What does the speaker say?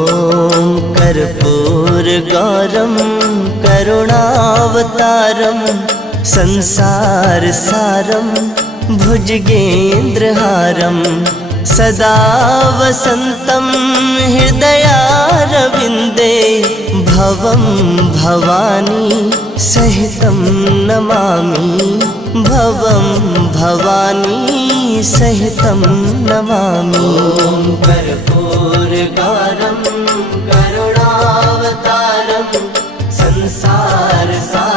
ॐ कर्पूरगौरं करुणावतारं संसारसारं भुजगेन्द्रहारं सदा वसन्तं हृदयारविन्दे भवं भवानी सहितं नमामि भवं भवानी सहितं नमामि। कर्पूरगौरं करुणावतारं संसारसारं